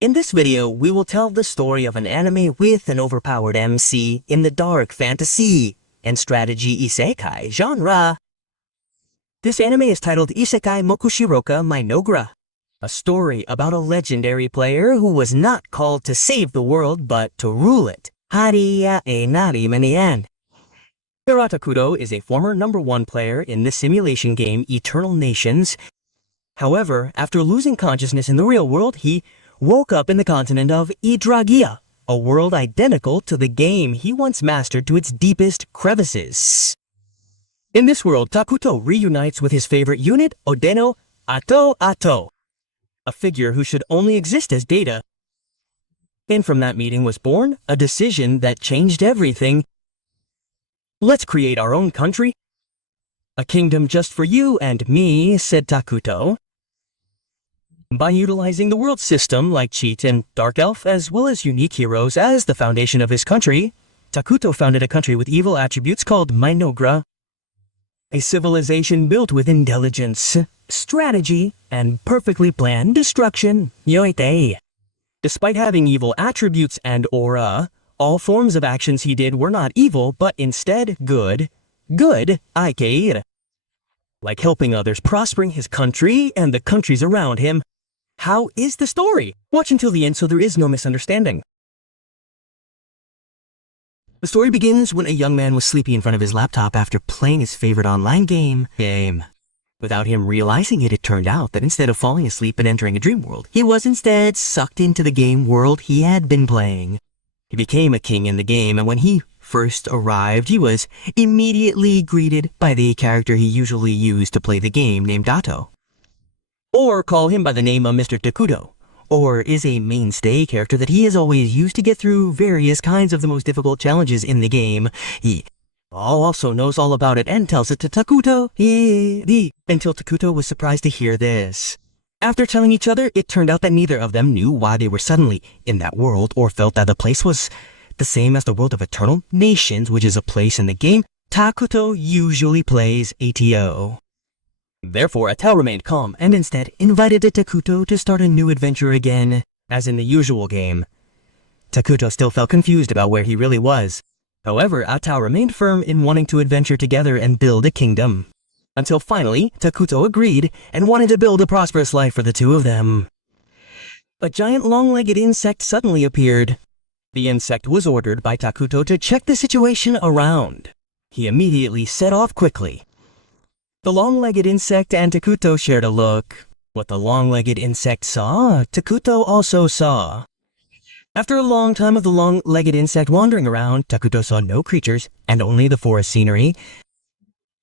In this video, we will tell the story of an anime with an overpowered MC in the dark fantasy and strategy isekai genre. This anime is titled Isekai Mokushiroku Mynoghra, a story about a legendary player who was not called to save the world but to rule it. Haria e nari manian. Takuto is a former #1 player in the simulation game Eternal Nations. However, after losing consciousness in the real world, he woke up in the continent of Idragia, a world identical to the game he once mastered to its deepest crevices. In this world, Takuto reunites with his favorite unit, Odei Atou, a figure who should only exist as data. And from that meeting was born a decision that changed everything. "Let's create our own country. A kingdom just for you and me," said Takuto. By utilizing the world system like Cheat and Dark Elf, as well as unique heroes as the foundation of his country, Takuto founded a country with evil attributes called Mynoghra, a civilization built with intelligence, strategy, and perfectly planned destruction. Yoite. Despite having evil attributes and aura, all forms of actions he did were not evil, but instead good. Good, Ikeir. Like helping others, prospering his country and the countries around him. How is the story? Watch until the end so there is no misunderstanding. The story begins when a young man was sleeping in front of his laptop after playing his favorite online game. Without him realizing it, it turned out that instead of falling asleep and entering a dream world, he was instead sucked into the game world he had been playing. He became a king in the game, and when he first arrived, he was immediately greeted by the character he usually used to play the game named Atou. Or call him by the name of Mr. Takuto, or is a mainstay character that he has always used to get through various kinds of the most difficult challenges in the game. He also knows all about it and tells it to Takuto, until Takuto was surprised to hear this. After telling each other, it turned out that neither of them knew why they were suddenly in that world or felt that the place was the same as the world of Eternal Nations, which is a place in the game Takuto usually plays ATO. Therefore, Atou remained calm and instead invited Takuto to start a new adventure again, as in the usual game. Takuto still felt confused about where he really was. However, Atou remained firm in wanting to adventure together and build a kingdom. Until finally, Takuto agreed and wanted to build a prosperous life for the two of them. A giant long-legged insect suddenly appeared. The insect was ordered by Takuto to check the situation around. He immediately set off quickly. The long-legged insect and Takuto shared a look. What the long-legged insect saw, Takuto also saw. After a long time of the long-legged insect wandering around, Takuto saw no creatures and only the forest scenery,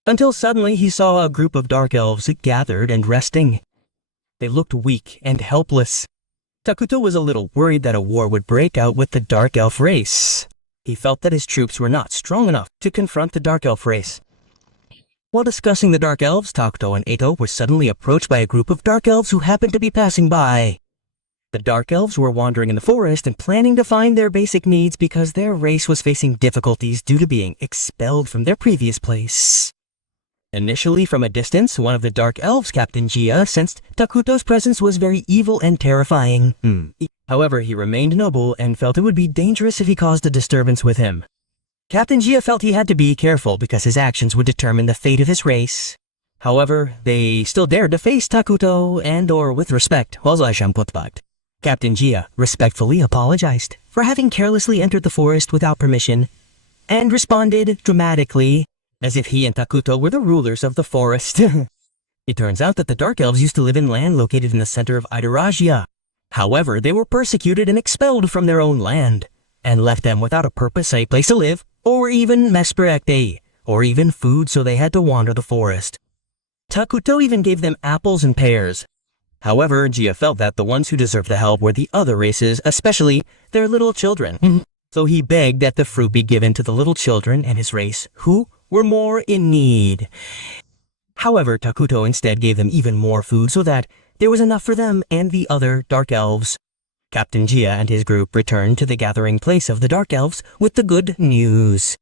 until suddenly he saw a group of Dark Elves gathered and resting. They looked weak and helpless. Takuto was a little worried that a war would break out with the Dark Elf race. He felt that his troops were not strong enough to confront the Dark Elf race. While discussing the Dark Elves, Takuto and Atou were suddenly approached by a group of Dark Elves who happened to be passing by. The Dark Elves were wandering in the forest and planning to find their basic needs because their race was facing difficulties due to being expelled from their previous place. Initially, from a distance, one of the Dark Elves, Captain Gia, sensed Takuto's presence was very evil and terrifying. However, he remained noble and felt it would be dangerous if he caused a disturbance with him. Captain Gia felt he had to be careful because his actions would determine the fate of his race. However, they still dared to face Takuto and/or with respect. Captain Gia respectfully apologized for having carelessly entered the forest without permission and responded dramatically as if he and Takuto were the rulers of the forest. It turns out that the Dark Elves used to live in land located in the center of Idragia. However, they were persecuted and expelled from their own land and left them without a purpose, a place to live, or even mesperekte, or even food, so they had to wander the forest. Takuto even gave them apples and pears. However, Gia felt that the ones who deserved the help were the other races, especially their little children. So he begged that the fruit be given to the little children and his race, who were more in need. However, Takuto instead gave them even more food so that there was enough for them and the other Dark Elves. Captain Gia and his group returned to the gathering place of the Dark Elves with the good news.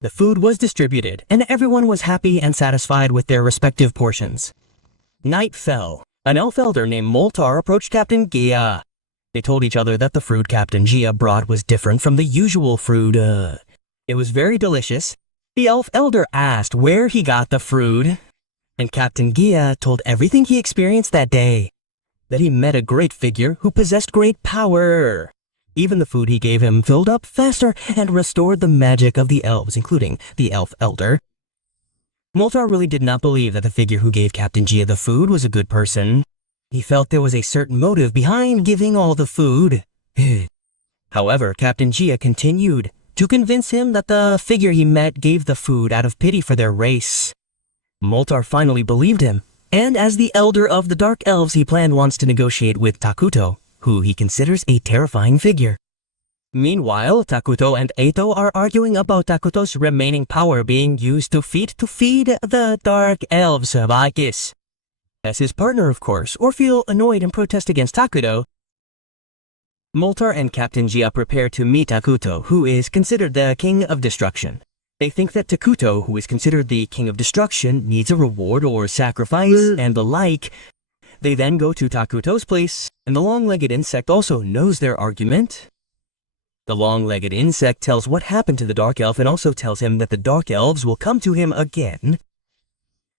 The food was distributed, and everyone was happy and satisfied with their respective portions. Night fell. An elf elder named Moltar approached Captain Gia. They told each other that the fruit Captain Gia brought was different from the usual fruit. It was very delicious. The elf elder asked where he got the fruit, and Captain Gia told everything he experienced that day. That he met a great figure who possessed great power. Even the food he gave him filled up faster and restored the magic of the elves, including the elf elder. Moltar really did not believe that the figure who gave Captain Gia the food was a good person. He felt there was a certain motive behind giving all the food. However, Captain Gia continued to convince him that the figure he met gave the food out of pity for their race. Moltar finally believed him, and as the elder of the Dark Elves, he planned once to negotiate with Takuto, who he considers a terrifying figure. Meanwhile, Takuto and Atou are arguing about Takuto's remaining power being used to feed the Dark Elves, awakens. As his partner, of course, or feel annoyed and protest against Takuto. Moltar and Captain Gia prepare to meet Takuto, who is considered the King of Destruction. They think that Takuto, who is considered the King of Destruction, needs a reward or sacrifice and the like. They then go to Takuto's place, and the long-legged insect also knows their argument. The long-legged insect tells what happened to the Dark Elf and also tells him that the Dark Elves will come to him again.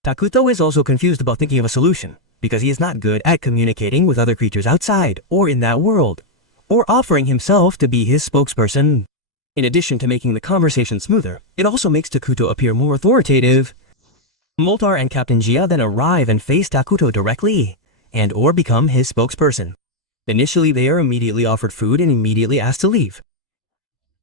Takuto is also confused about thinking of a solution, because he is not good at communicating with other creatures outside or in that world, or offering himself to be his spokesperson. In addition to making the conversation smoother, it also makes Takuto appear more authoritative. Moltar and Captain Gia then arrive and face Takuto directly, or become his spokesperson. Initially, they are immediately offered food and immediately asked to leave.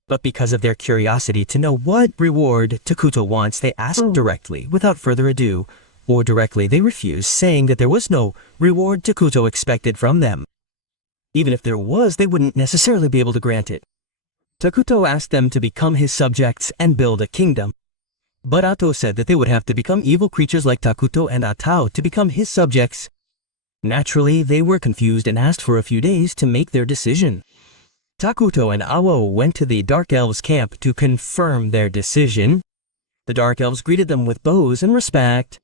But because of their curiosity to know what reward Takuto wants, they ask directly, without further ado, or directly they refuse, saying that there was no reward Takuto expected from them. Even if there was, they wouldn't necessarily be able to grant it. Takuto asked them to become his subjects and build a kingdom. But Atou said that they would have to become evil creatures like Takuto and Atou to become his subjects. Naturally, they were confused and asked for a few days to make their decision. Takuto and Atou went to the Dark Elves camp to confirm their decision. The Dark Elves greeted them with bows and respect.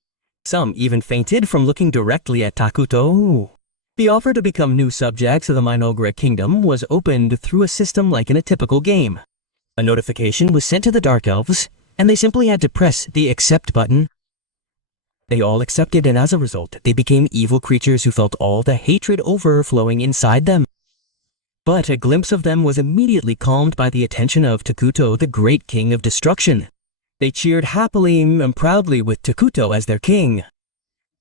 Some even fainted from looking directly at Takuto. The offer to become new subjects of the Mynoghra kingdom was opened through a system like in a typical game. A notification was sent to the Dark Elves, and they simply had to press the accept button. They all accepted, and as a result, they became evil creatures who felt all the hatred overflowing inside them. But a glimpse of them was immediately calmed by the attention of Takuto, the great king of destruction. They cheered happily and proudly with Takuto as their king.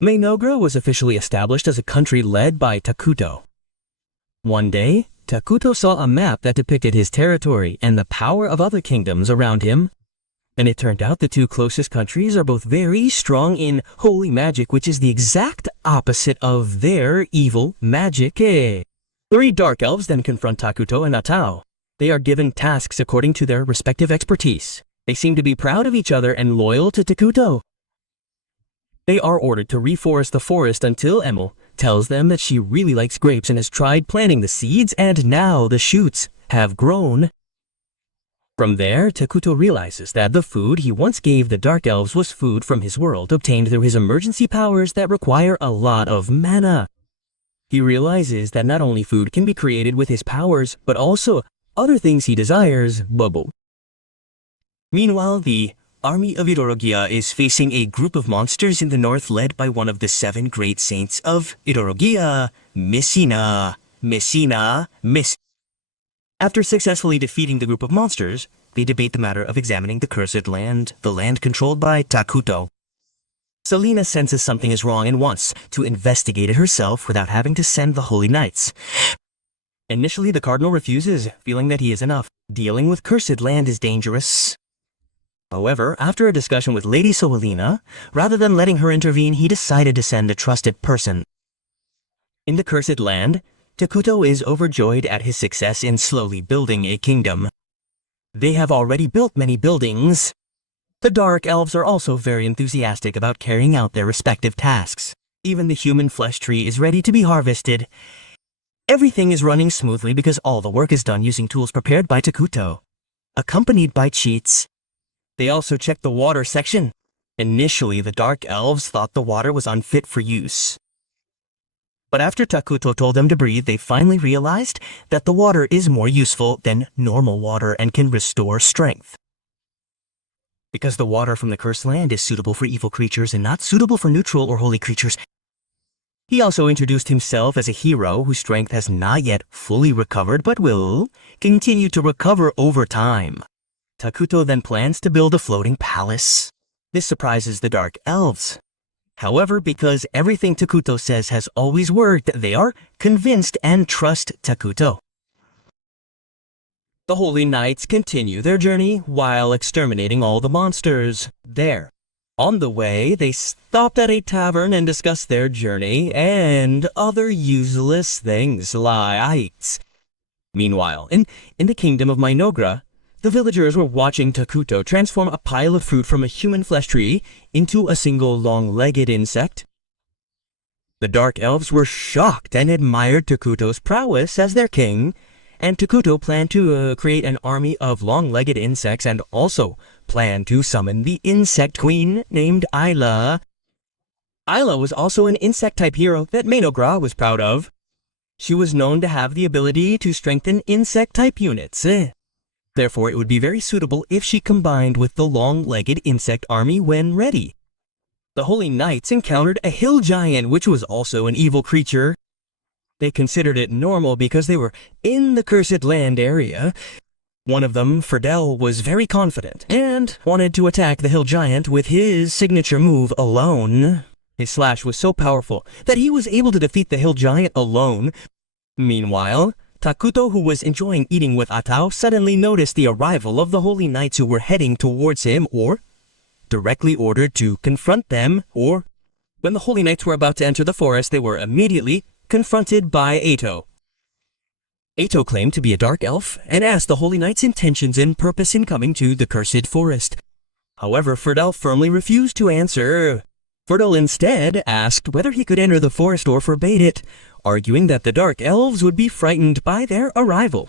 Mynoghra was officially established as a country led by Takuto. One day, Takuto saw a map that depicted his territory and the power of other kingdoms around him. And it turned out the two closest countries are both very strong in holy magic, which is the exact opposite of their evil magic. Three Dark Elves then confront Takuto and Atou. They are given tasks according to their respective expertise. They seem to be proud of each other and loyal to Takuto. They are ordered to reforest the forest until Emil tells them that she really likes grapes and has tried planting the seeds, and now the shoots have grown. From there, Takuto realizes that the food he once gave the Dark Elves was food from his world, obtained through his emergency powers that require a lot of mana. He realizes that not only food can be created with his powers, but also other things he desires. Bubble. Meanwhile, the army of Idorogia is facing a group of monsters in the north led by one of the 7 great saints of Idorogia, Messina. After successfully defeating the group of monsters, they debate the matter of examining the cursed land, the land controlled by Takuto. Selena senses something is wrong and wants to investigate it herself without having to send the Holy Knights. Initially, the Cardinal refuses, feeling that he is enough. Dealing with cursed land is dangerous. However, after a discussion with Lady Soelina, rather than letting her intervene, he decided to send a trusted person. In the cursed land, Takuto is overjoyed at his success in slowly building a kingdom. They have already built many buildings. The Dark Elves are also very enthusiastic about carrying out their respective tasks. Even the human flesh tree is ready to be harvested. Everything is running smoothly because all the work is done using tools prepared by Takuto, accompanied by cheats. They also checked the water section. Initially, the Dark Elves thought the water was unfit for use. But after Takuto told them to breathe, they finally realized that the water is more useful than normal water and can restore strength. Because the water from the cursed land is suitable for evil creatures and not suitable for neutral or holy creatures, he also introduced himself as a hero whose strength has not yet fully recovered but will continue to recover over time. Takuto then plans to build a floating palace. This surprises the Dark Elves. However, because everything Takuto says has always worked, they are convinced and trust Takuto. The Holy Knights continue their journey while exterminating all the monsters there. On the way, they stopped at a tavern and discussed their journey and other useless things like... Meanwhile, in the kingdom of Mynoghra, the villagers were watching Takuto transform a pile of fruit from a human flesh tree into a single long-legged insect. The Dark Elves were shocked and admired Takuto's prowess as their king, and Takuto planned to create an army of long-legged insects and also planned to summon the insect queen named Ira. Ira was also an insect-type hero that Mynoghra was proud of. She was known to have the ability to strengthen insect-type units. Therefore, it would be very suitable if she combined with the long-legged insect army when ready. The Holy Knights encountered a hill giant, which was also an evil creature. They considered it normal because they were in the Cursed Land area. One of them, Ferdel, was very confident and wanted to attack the hill giant with his signature move alone. His slash was so powerful that he was able to defeat the hill giant alone. Meanwhile, Takuto, who was enjoying eating with Atou, suddenly noticed the arrival of the Holy Knights who were heading towards him, or directly ordered to confront them, or when the Holy Knights were about to enter the forest, they were immediately confronted by Atou. Atou claimed to be a Dark Elf and asked the Holy Knights' intentions and purpose in coming to the Cursed Forest. However, Ferdel firmly refused to answer. Ferdel instead asked whether he could enter the forest or forbade it, arguing that the Dark Elves would be frightened by their arrival.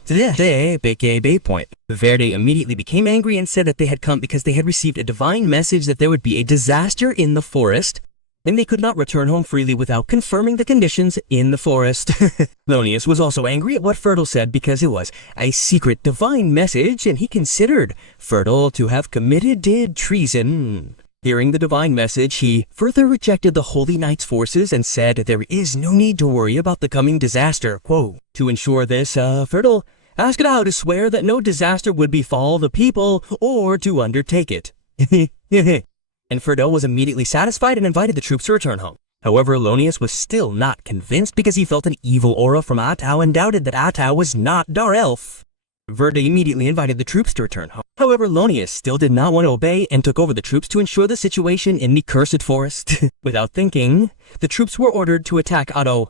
Point. Verde immediately became angry and said that they had come because they had received a divine message that there would be a disaster in the forest, and they could not return home freely without confirming the conditions in the forest. Lonius was also angry at what Ferdel said because it was a secret divine message, and he considered Ferdel to have committed treason. Hearing the divine message, he further rejected the Holy Knights' forces and said there is no need to worry about the coming disaster. Quote, to ensure this, Ferdel asked Atou to swear that no disaster would befall the people or to undertake it. And Ferdel was immediately satisfied and invited the troops to return home. However, Lonius was still not convinced because he felt an evil aura from Atou and doubted that Atou was not Dark Elf. Verde immediately invited the troops to return home. However, Lonius still did not want to obey and took over the troops to ensure the situation in the Cursed Forest. Without thinking, the troops were ordered to attack Atou.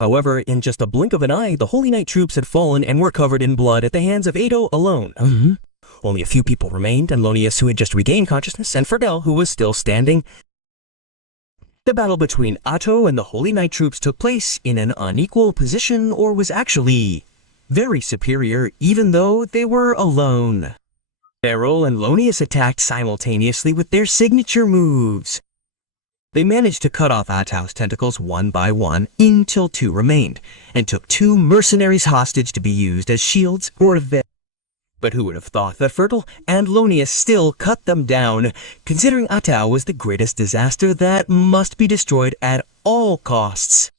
However, in just a blink of an eye, the Holy Knight troops had fallen and were covered in blood at the hands of Atou alone. Only a few people remained, and Lonius, who had just regained consciousness, and Ferdel, who was still standing. The battle between Atou and the Holy Knight troops took place in an unequal position, or was actually very superior, even though they were alone. Beryl and Lonius attacked simultaneously with their signature moves. They managed to cut off Atou's tentacles one by one until 2 remained, and took 2 mercenaries hostage to be used as shields or revenge. But who would have thought that Ferdel and Lonius still cut them down, considering Atou was the greatest disaster that must be destroyed at all costs.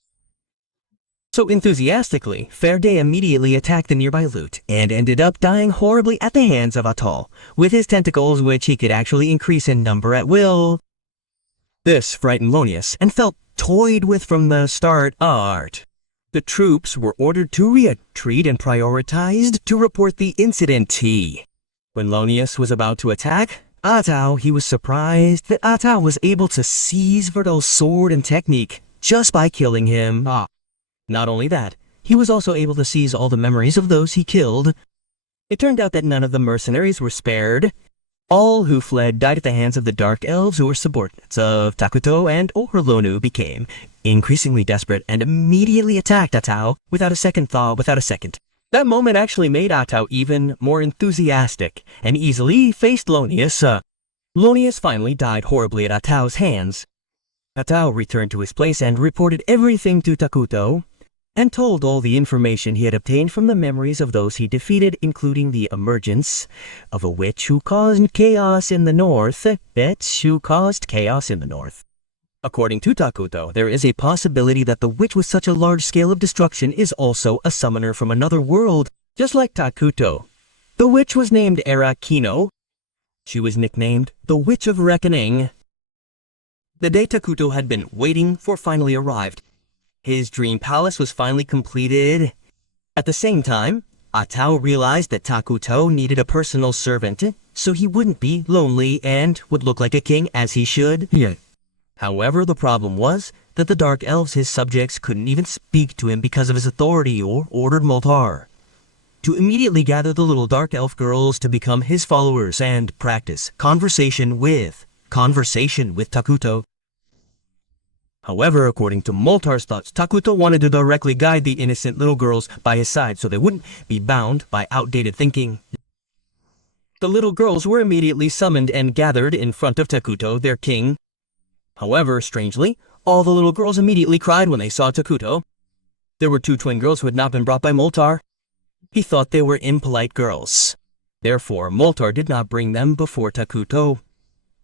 So enthusiastically, Verde immediately attacked the nearby loot, and ended up dying horribly at the hands of Atou, with his tentacles which he could actually increase in number at will. This frightened Lonius, and felt toyed with from the start. The troops were ordered to retreat and prioritized to report the incident. When Lonius was about to attack Atou, he was surprised that Atou was able to seize Verdel's sword and technique just by killing him. Not only that, he was also able to seize all the memories of those he killed. It turned out that none of the mercenaries were spared. All who fled died at the hands of the Dark Elves, who were subordinates of Takuto, and Orlonu became increasingly desperate and immediately attacked Atou without a second thought, That moment actually made Atou even more enthusiastic and easily faced Lonius. Lonius finally died horribly at Atou's hands. Atou returned to his place and reported everything to Takuto, and told all the information he had obtained from the memories of those he defeated, including the emergence of a witch who caused chaos in the north. According to Takuto, there is a possibility that the witch with such a large scale of destruction is also a summoner from another world, just like Takuto. The witch was named Era Kino. She was nicknamed the Witch of Reckoning. The day Takuto had been waiting for finally arrived. His dream palace was finally completed. At the same time, Atou realized that Takuto needed a personal servant, so he wouldn't be lonely and would look like a king as he should. However, the problem was that the Dark Elves, his subjects, couldn't even speak to him because of his authority, or ordered Moltar to immediately gather the little Dark Elf girls to become his followers and practice conversation with Takuto. However, according to Moltar's thoughts, Takuto wanted to directly guide the innocent little girls by his side so they wouldn't be bound by outdated thinking. The little girls were immediately summoned and gathered in front of Takuto, their king. However, strangely, all the little girls immediately cried when they saw Takuto. There were 2 twin girls who had not been brought by Moltar. He thought they were impolite girls. Therefore, Moltar did not bring them before Takuto,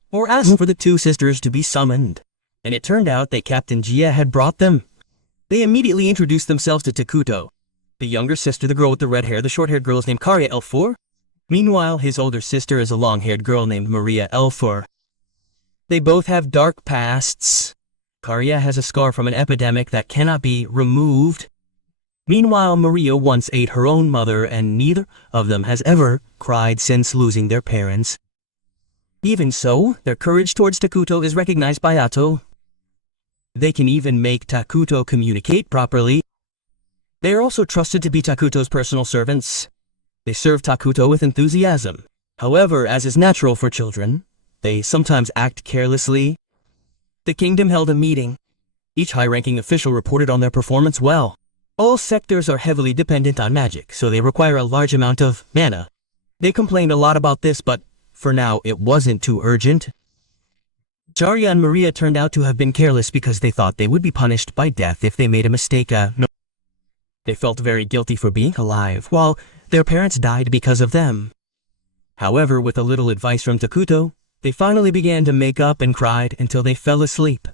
or ask for the 2 sisters to be summoned. And it turned out that Captain Jia had brought them. They immediately introduced themselves to Takuto. The younger sister, the girl with the red hair, the short-haired girl, is named Karia L4. Meanwhile, his older sister is a long-haired girl named Maria L4. They both have dark pasts. Karia has a scar from an epidemic that cannot be removed. Meanwhile, Maria once ate her own mother, and neither of them has ever cried since losing their parents. Even so, their courage towards Takuto is recognized by Atou. They can even make Takuto communicate properly. They are also trusted to be Takuto's personal servants. They serve Takuto with enthusiasm. However, as is natural for children, they sometimes act carelessly. The kingdom held a meeting. Each high-ranking official reported on their performance well. All sectors are heavily dependent on magic, so they require a large amount of mana. They complained a lot about this, but for now it wasn't too urgent. Charya and Maria turned out to have been careless because they thought they would be punished by death if they made a mistake. They felt very guilty for being alive, while their parents died because of them. However, with a little advice from Takuto, they finally began to make up and cried until they fell asleep.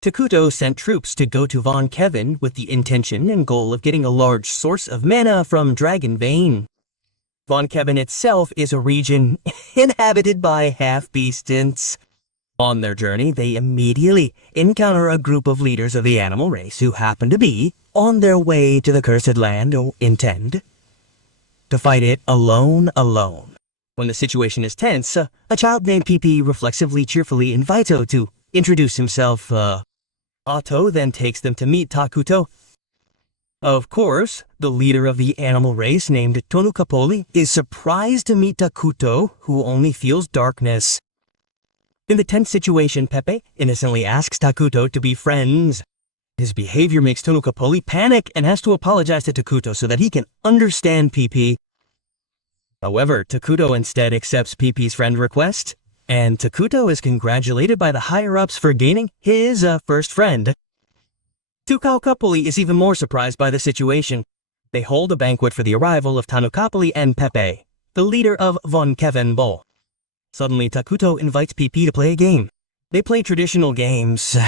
Takuto sent troops to go to Von Kevin with the intention and goal of getting a large source of mana from Dragon Vein. Von Kevin itself is a region inhabited by half-beasts. On their journey, they immediately encounter a group of leaders of the animal race who happen to be on their way to the Cursed Land, or intend to fight it alone. When the situation is tense, a child named PP reflexively cheerfully invites Atou to introduce himself. Atou then takes them to meet Takuto. Of course, the leader of the animal race, named Tonukapoli, is surprised to meet Takuto, who only feels darkness. In the tense situation, Pepe innocently asks Takuto to be friends. His behavior makes Tonukapoli panic and has to apologize to Takuto so that he can understand PP. However, Takuto instead accepts PP's friend request, and Takuto is congratulated by the higher-ups for gaining his first friend. Tonukapoli is even more surprised by the situation. They hold a banquet for the arrival of Tonukapoli and Pepe, the leader of Von Kevin Bull. Suddenly, Takuto invites PP to play a game. They play traditional games.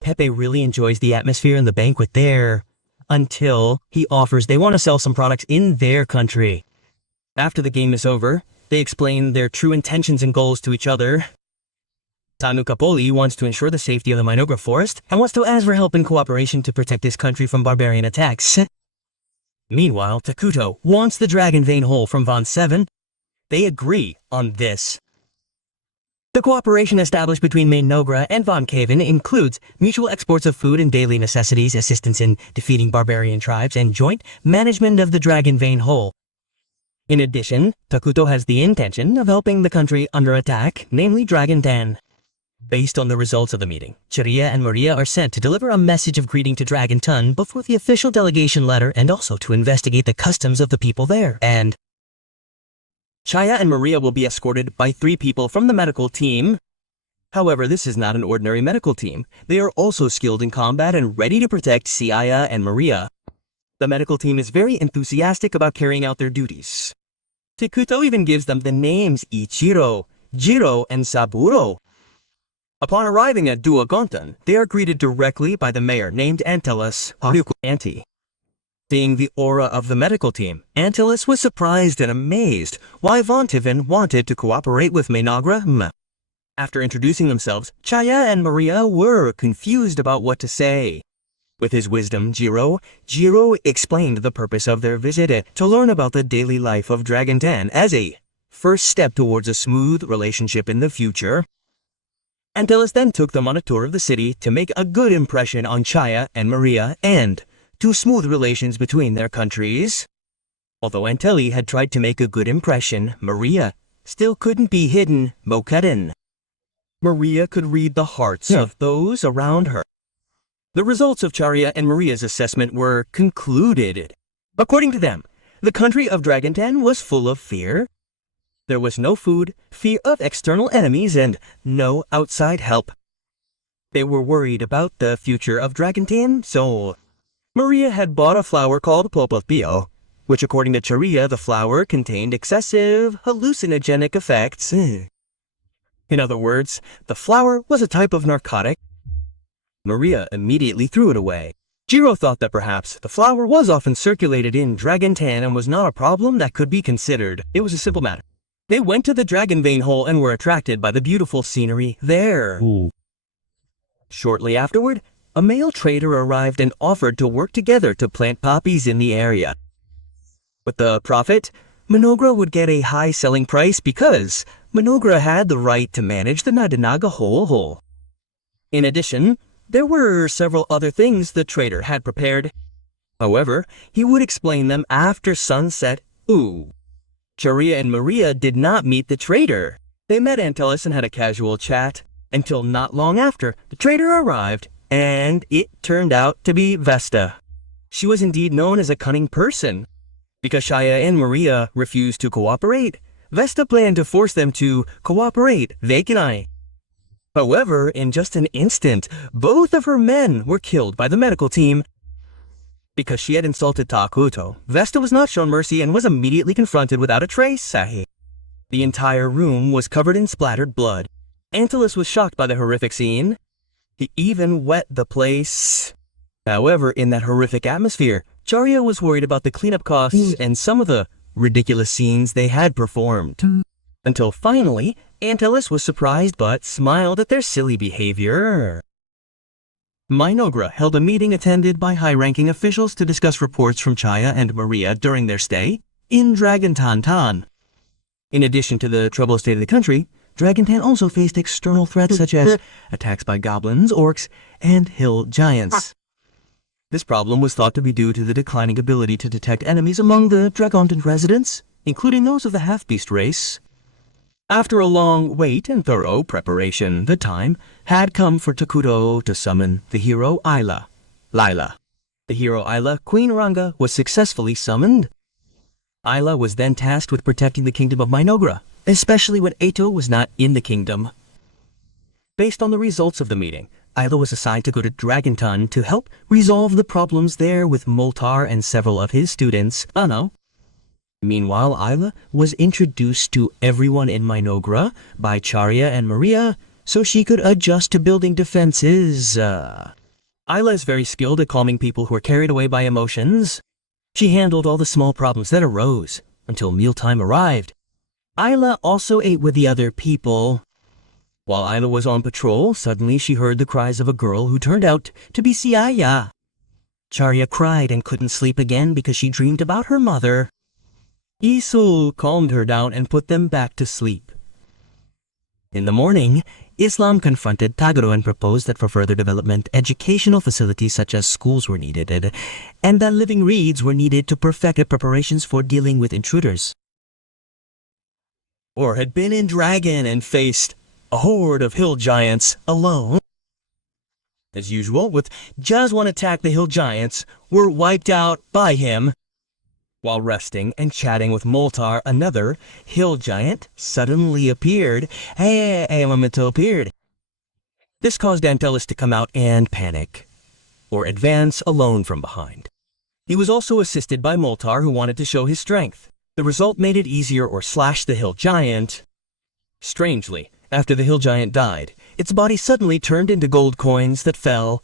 Pepe really enjoys the atmosphere in the banquet there, until he offers they want to sell some products in their country. After the game is over, they explain their true intentions and goals to each other. Tonukapoli wants to ensure the safety of the Mynoghra forest and wants to ask for help and cooperation to protect his country from barbarian attacks. Meanwhile, Takuto wants the Dragon Vein Hole from Von 7. They agree on this. The cooperation established between Mynoghra and Von Kevin includes mutual exports of food and daily necessities, assistance in defeating barbarian tribes, and joint management of the Dragon Vein Hole. In addition, Takuto has the intention of helping the country under attack, namely Dragon Tan. Based on the results of the meeting, Chiriya and Maria are sent to deliver a message of greeting to Dragon Tun before the official delegation letter, and also to investigate the customs of the people there. And Chaya and Maria will be escorted by 3 people from the medical team. However, this is not an ordinary medical team. They are also skilled in combat and ready to protect Saya and Maria. The medical team is very enthusiastic about carrying out their duties. Takuto even gives them the names Ichiro, Jiro, and Saburo. Upon arriving at Duogontan, they are greeted directly by the mayor named Antilus Haruko Anti. Seeing the aura of the medical team, Antilus was surprised and amazed why Von Tiven wanted to cooperate with Mynoghra. After introducing themselves, Chaya and Maria were confused about what to say. With his wisdom, Jiro explained the purpose of their visit to learn about the daily life of Dragon Dan as a first step towards a smooth relationship in the future. Antilus then took them on a tour of the city to make a good impression on Chaya and Maria and to smooth relations between their countries. Although Antelli had tried to make a good impression, Maria still couldn't be hidden. Mokedin. Maria could read the hearts of those around her. The results of Chaya and Maria's assessment were concluded. According to them, the country of Dragontan was full of fear. There was no food, fear of external enemies, and no outside help. They were worried about the future of Dragontan, so Maria had bought a flower called Popopio, which according to Chaya, the flower contained excessive hallucinogenic effects. In other words, the flower was a type of narcotic. Maria immediately threw it away. Jiro thought that perhaps the flower was often circulated in Dragontan and was not a problem that could be considered. It was a simple matter. They went to the Dragon Vein Hole and were attracted by the beautiful scenery there. Ooh. Shortly afterward, a male trader arrived and offered to work together to plant poppies in the area. With the profit, Mynoghra would get a high selling price because Mynoghra had the right to manage the Nadanaga Hole. In addition, there were several other things the trader had prepared. However, he would explain them after sunset. Chaya and Maria did not meet the trader. They met Antilus and had a casual chat, until not long after, the trader arrived, and it turned out to be Vesta. She was indeed known as a cunning person. Because Chaya and Maria refused to cooperate, Vesta planned to force them to cooperate. However, in just an instant, both of her men were killed by the medical team. Because she had insulted Takuto, Vesta was not shown mercy and was immediately confronted without a trace. The entire room was covered in splattered blood. Antilus was shocked by the horrific scene. He even wet the place. However, in that horrific atmosphere, Chaya was worried about the cleanup costs and some of the ridiculous scenes they had performed. Until finally, Antilus was surprised but smiled at their silly behavior. Mynoghra held a meeting attended by high-ranking officials to discuss reports from Chaya and Maria during their stay in Dragontan. In addition to the troubled state of the country, Dragontan also faced external threats such as attacks by goblins, orcs, and hill giants. This problem was thought to be due to the declining ability to detect enemies among the Dragontan residents, including those of the half-beast race. After a long wait and thorough preparation, the time had come for Takuto to summon the hero Lila. The hero Lila, Queen Ranga, was successfully summoned. Lila was then tasked with protecting the kingdom of Mynoghra, especially when Atou was not in the kingdom. Based on the results of the meeting, Lila was assigned to go to Dragontan to help resolve the problems there with Moltar and several of his students. Meanwhile, Lila was introduced to everyone in Mynoghra by Chaya and Maria so she could adjust to building defenses. Lila is very skilled at calming people who are carried away by emotions. She handled all the small problems that arose until mealtime arrived. Lila also ate with the other people. While Lila was on patrol, suddenly she heard the cries of a girl who turned out to be Chaya. Chaya cried and couldn't sleep again because she dreamed about her mother. Isul calmed her down and put them back to sleep. In the morning, Islam confronted Tagoro and proposed that for further development, educational facilities such as schools were needed, and that living reeds were needed to perfect preparations for dealing with intruders. Or had been in Dragon and faced a horde of hill giants alone. As usual, with just one attack, the hill giants were wiped out by him. While resting and chatting with Moltar, another hill giant suddenly appeared. Hey, Momento appeared. This caused Angelus to come out and panic, or advance alone from behind. He was also assisted by Moltar, who wanted to show his strength. The result made it easier or slash the hill giant. Strangely, after the hill giant died, its body suddenly turned into gold coins that fell.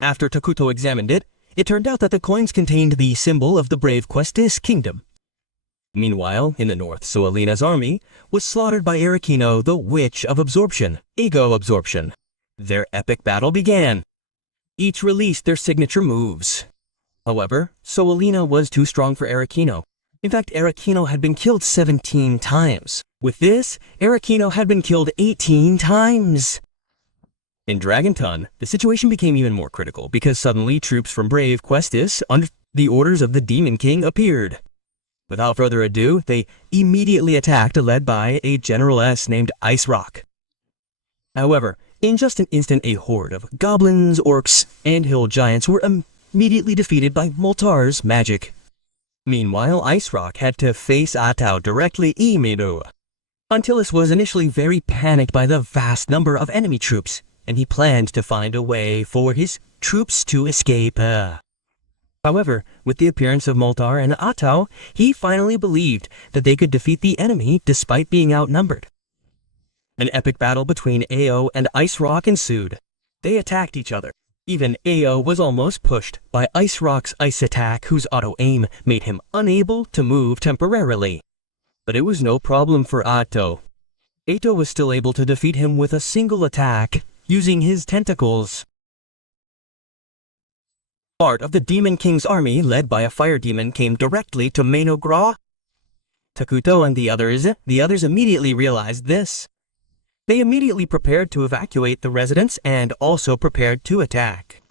After Takuto examined it, it turned out that the coins contained the symbol of the brave Questis kingdom. Meanwhile, in the north, Soalina's army was slaughtered by Arikino, the Witch of Absorption, Ego Absorption. Their epic battle began. Each released their signature moves. However, Soalina was too strong for Arikino. In fact, Arikino had been killed 17 times. With this, Arikino had been killed 18 times. In Dragonton, the situation became even more critical because suddenly troops from Brave Questis, under the orders of the Demon King, appeared. Without further ado, they immediately attacked, led by a General S named Ice Rock. However, in just an instant, a horde of goblins, orcs, and hill giants were immediately defeated by Moltar's magic. Meanwhile, Ice Rock had to face Atou directly Imiru. Antilles was initially very panicked by the vast number of enemy troops, and he planned to find a way for his troops to escape. However, with the appearance of Moltar and Atou, he finally believed that they could defeat the enemy despite being outnumbered. An epic battle between Ao and Ice Rock ensued. They attacked each other. Even Ao was almost pushed by Ice Rock's ice attack, whose auto-aim made him unable to move temporarily. But it was no problem for Atou. Atou was still able to defeat him with a single attack, using his tentacles. Part of the Demon King's army, led by a fire demon, came directly to Mynoghra. Takuto and the others immediately realized this. They immediately prepared to evacuate the residents and also prepared to attack.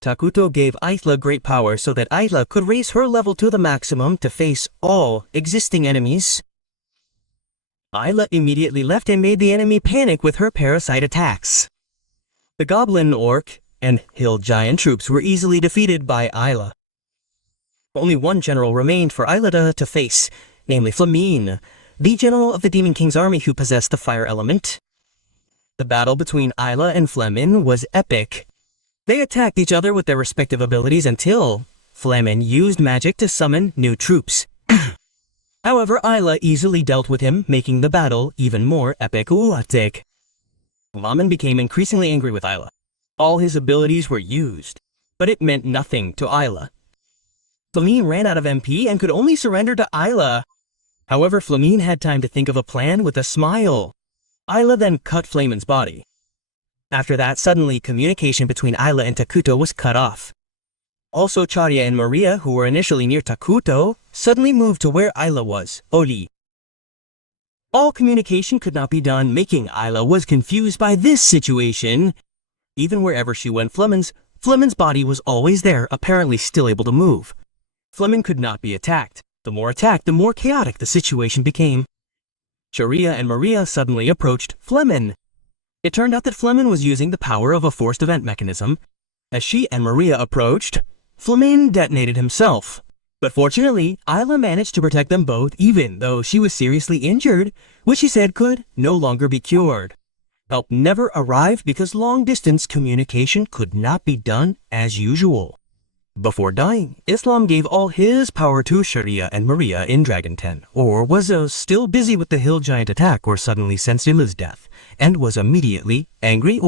Takuto gave Isla great power so that Isla could raise her level to the maximum to face all existing enemies. Isla immediately left and made the enemy panic with her parasite attacks. The goblin, orc, and hill giant troops were easily defeated by Isla. Only one general remained for Isla to face, namely Flamine, the general of the Demon King's army who possessed the fire element. The battle between Isla and Flamine was epic. They attacked each other with their respective abilities until Flamine used magic to summon new troops. However, Isla easily dealt with him, making the battle even more epic. Flamine became increasingly angry with Isla. All his abilities were used, but it meant nothing to Isla. Flamine ran out of MP and could only surrender to Isla. However, Flamine had time to think of a plan with a smile. Isla then cut Flamine's body. After that, suddenly communication between Isla and Takuto was cut off. Also, Charia and Maria, who were initially near Takuto, suddenly moved to where Isla was, Oli. All communication could not be done, making Isla was confused by this situation. Even wherever she went, Flamine's body was always there, apparently still able to move. Flamine could not be attacked. The more attacked, the more chaotic the situation became. Charia and Maria suddenly approached Flamine. It turned out that Flamine was using the power of a forced event mechanism. As she and Maria approached, Flamine detonated himself. But fortunately, Isla managed to protect them both, even though she was seriously injured, which she said could no longer be cured. Help never arrived because long-distance communication could not be done as usual. Before dying, Islam gave all his power to Sharia and Maria in Dragon 10, or was still busy with the hill giant attack, or suddenly sensed Ila's death, and was immediately angry.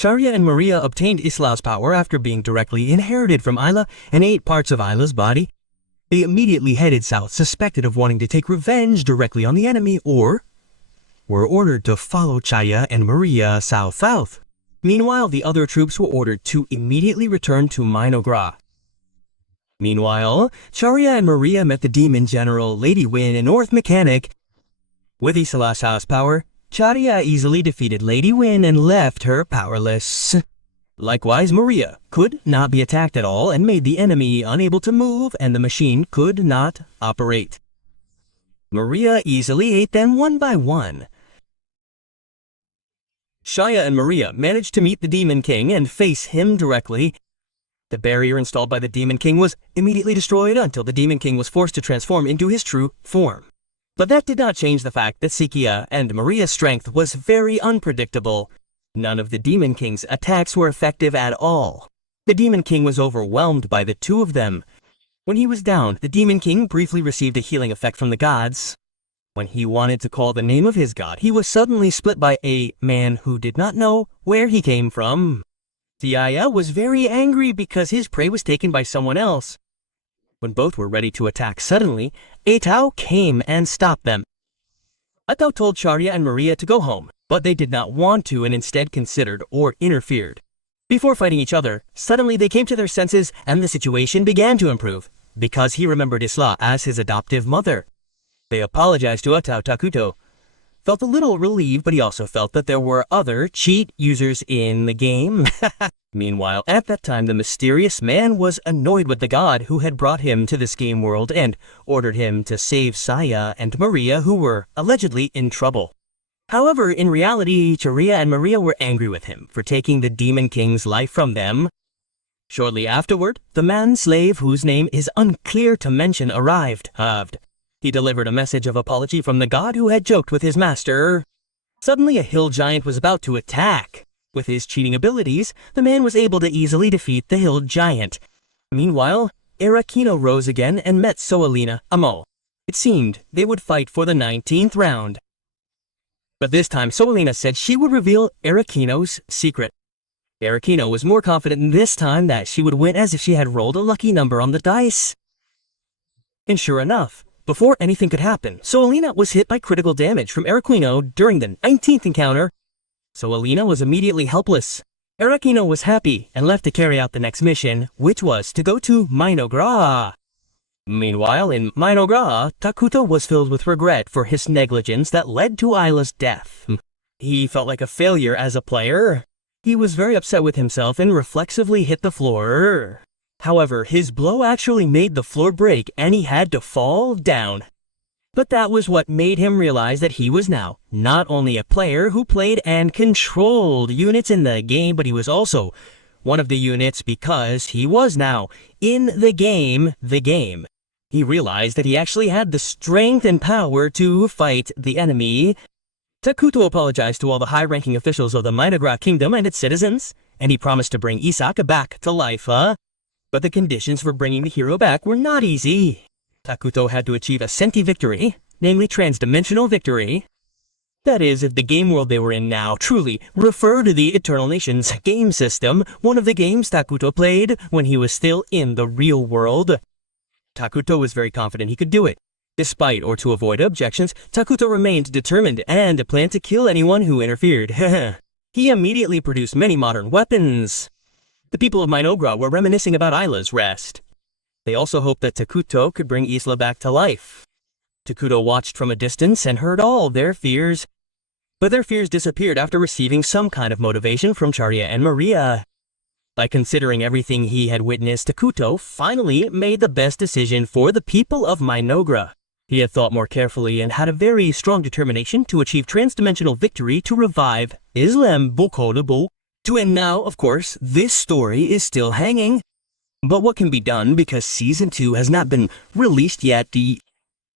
Sharia and Maria obtained Isla's power after being directly inherited from Isla and ate parts of Isla's body. They immediately headed south, suspected of wanting to take revenge directly on the enemy, or were ordered to follow Chaya and Maria south. Meanwhile, the other troops were ordered to immediately return to Mynoghra. Meanwhile, Charia and Maria met the demon general Lady Win in North Mechanic. With Isla's house power, Charia easily defeated Lady Win and left her powerless. Likewise, Maria could not be attacked at all and made the enemy unable to move, and the machine could not operate. Maria easily ate them one by one. Shaya and Maria managed to meet the Demon King and face him directly. The barrier installed by the Demon King was immediately destroyed until the Demon King was forced to transform into his true form. But that did not change the fact that Sekai and Maria's strength was very unpredictable. None of the Demon King's attacks were effective at all. The Demon King was overwhelmed by the two of them. When he was down, the Demon King briefly received a healing effect from the gods. When he wanted to call the name of his god, he was suddenly split by a man who did not know where he came from. Sekai was very angry because his prey was taken by someone else. When both were ready to attack suddenly, Atou came and stopped them. Atou told Charya and Maria to go home, but they did not want to and instead considered or interfered. Before fighting each other, suddenly they came to their senses and the situation began to improve, because he remembered Isla as his adoptive mother. They apologized to Atou. Takuto felt a little relieved, but he also felt that there were other cheat users in the game. Meanwhile, at that time, the mysterious man was annoyed with the god who had brought him to this game world and ordered him to save Saya and Maria, who were allegedly in trouble. However, in reality, Charya and Maria were angry with him for taking the Demon King's life from them. Shortly afterward, the man-slave, whose name is unclear to mention, arrived. He delivered a message of apology from the god who had joked with his master. Suddenly, a hill giant was about to attack. With his cheating abilities, the man was able to easily defeat the hill giant. Meanwhile, Arakino rose again and met Soalina Amo. It seemed they would fight for the 19th round. But this time, Soalina said she would reveal Arakino's secret. Arakino was more confident this time that she would win as if she had rolled a lucky number on the dice. And sure enough, before anything could happen, Soalina was hit by critical damage from Arakino during the 19th encounter. Soalina was immediately helpless. Arakino was happy and left to carry out the next mission, which was to go to Mynoghra. Meanwhile, in Mynoghra, Takuto was filled with regret for his negligence that led to Isla's death. He felt like a failure as a player. He was very upset with himself and reflexively hit the floor. However, his blow actually made the floor break and he had to fall down. But that was what made him realize that he was now not only a player who played and controlled units in the game, but he was also one of the units because he was now in the game. He realized that he actually had the strength and power to fight the enemy. Takuto apologized to all the high-ranking officials of the Mynoghra Kingdom and its citizens, and he promised to bring Isaka back to life, But the conditions for bringing the hero back were not easy. Takuto had to achieve a senti victory, namely transdimensional victory. That is, if the game world they were in now truly referred to the Eternal Nations game system, one of the games Takuto played when he was still in the real world. Takuto was very confident he could do it. Despite or to avoid objections, Takuto remained determined and planned to kill anyone who interfered. He immediately produced many modern weapons. The people of Mynoghra were reminiscing about Isla's rest. They also hoped that Takuto could bring Isla back to life. Takuto watched from a distance and heard all their fears. But their fears disappeared after receiving some kind of motivation from Charya and Maria. By considering everything he had witnessed, Takuto finally made the best decision for the people of Mynoghra. He had thought more carefully and had a very strong determination to achieve transdimensional victory to revive Islam Bokodobo. To end now, of course, this story is still hanging. But what can be done because Season 2 has not been released yet?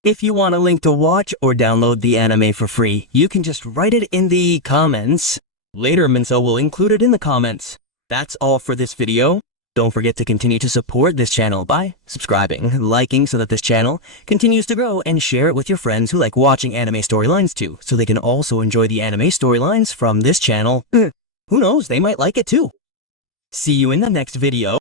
If you want a link to watch or download the anime for free, you can just write it in the comments. Later, Minso will include it in the comments. That's all for this video. Don't forget to continue to support this channel by subscribing, liking so that this channel continues to grow, and share it with your friends who like watching anime storylines too, so they can also enjoy the anime storylines from this channel. Who knows, they might like it too. See you in the next video.